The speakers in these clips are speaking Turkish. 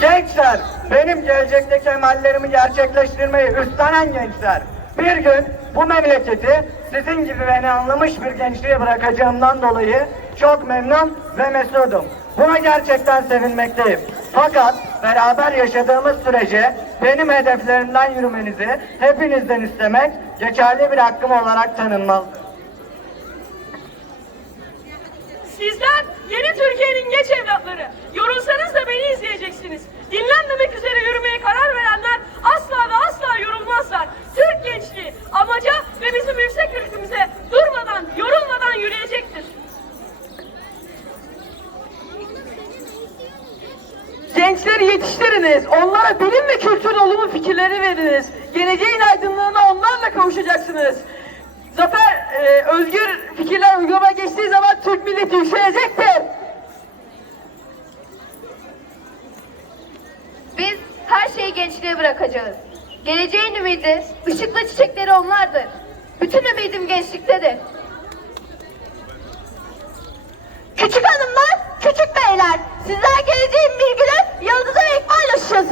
Gençler, benim gelecekteki emellerimi gerçekleştirmeyi üstlenen gençler. Bir gün bu memleketi sizin gibi beni anlamış bir gençliğe bırakacağımdan dolayı çok memnun ve mesudum. Buna gerçekten sevinmekteyim. Fakat beraber yaşadığımız sürece benim hedeflerimden yürümenizi hepinizden istemek geçerli bir hakkım olarak tanınmalı. Gençleri yetiştiriniz. Onlara bilim ve kültür olumlu fikirleri veriniz. Geleceğin aydınlığına onlarla kavuşacaksınız. Zafer, e, özgür fikirler uygulamaya geçtiği zaman Türk milleti yükselecektir. Biz her şeyi gençliğe bırakacağız. Geleceğin ümidi, ışıklı çiçekleri onlardır. Bütün ümidim gençliktedir.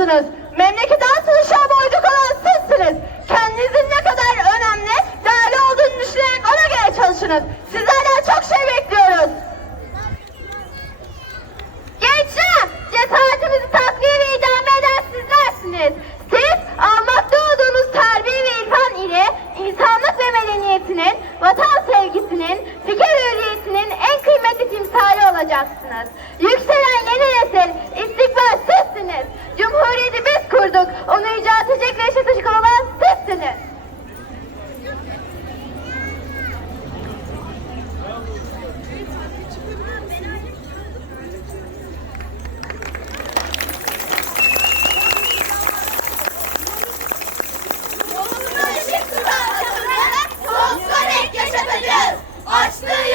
Memlekete asıl ışığa boyduk olan sizsiniz. Kendinizin ne kadar önemli, değerli olduğunu düşünerek ona göre çalışınız. Sizlerden çok şey bekliyoruz. Gençler, cesaretimizi takviye ve idame eden sizlersiniz. Siz almakta olduğunuz terbiye ve irfan ile insanlık ve medeniyetinin, vatan sevgisinin, fikir hürriyetinin en kıymetli timsali olacaksınız. Yükselen yeni nesil, biz kurduk, onu icat edecek ve yaşatacak olan sizsiniz. Açlığı